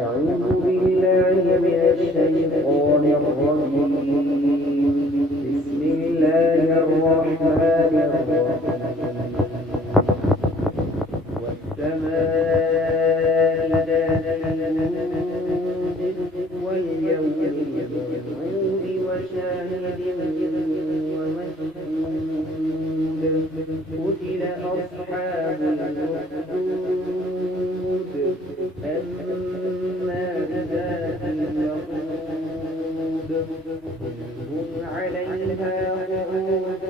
أعوذ بالله من الشيطان الرجيم. بسم الله الرحمن الرحيم. والسماء ذات البروج واليوم الموعود وشاهد ومشهود. قتل أصحاب الأخدود النار ذات الوقود. هم عليها قعود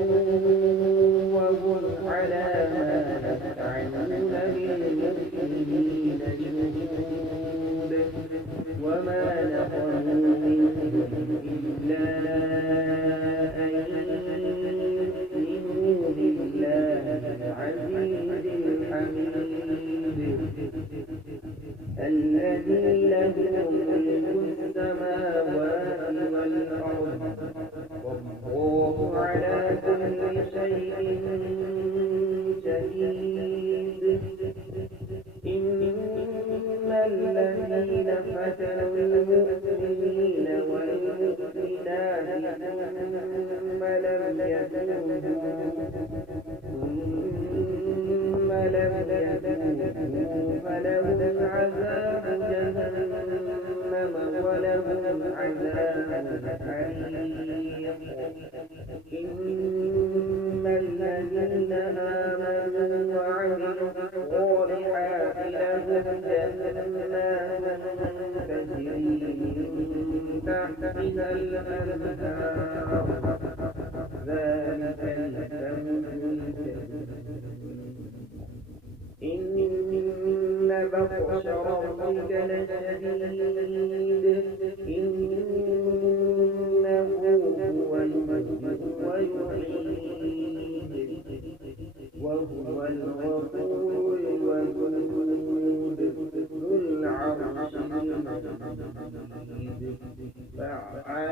وهم على ما يفعلون بالمؤمنين شهود. وما نقموا منهم إلا أن يؤمنوا بالله العزيز الحميد الذي له ملك السماوات والأرض والله على كل شيء شهيد. إن الذين فتنوا المؤمنين والمؤمنات ثم لم يتوبوا فلهم عذاب جهنم ولهم عذاب الحريق. إن الذين آمنوا وعملوا الصالحات لهم جنات تجري من تحتها الأنهار ذلك الفوز الكبير. إن بطش ربك لشديد. إنه هو يبدئ ويعيد وهو الغفور الودود ذو العرش المجيد فعال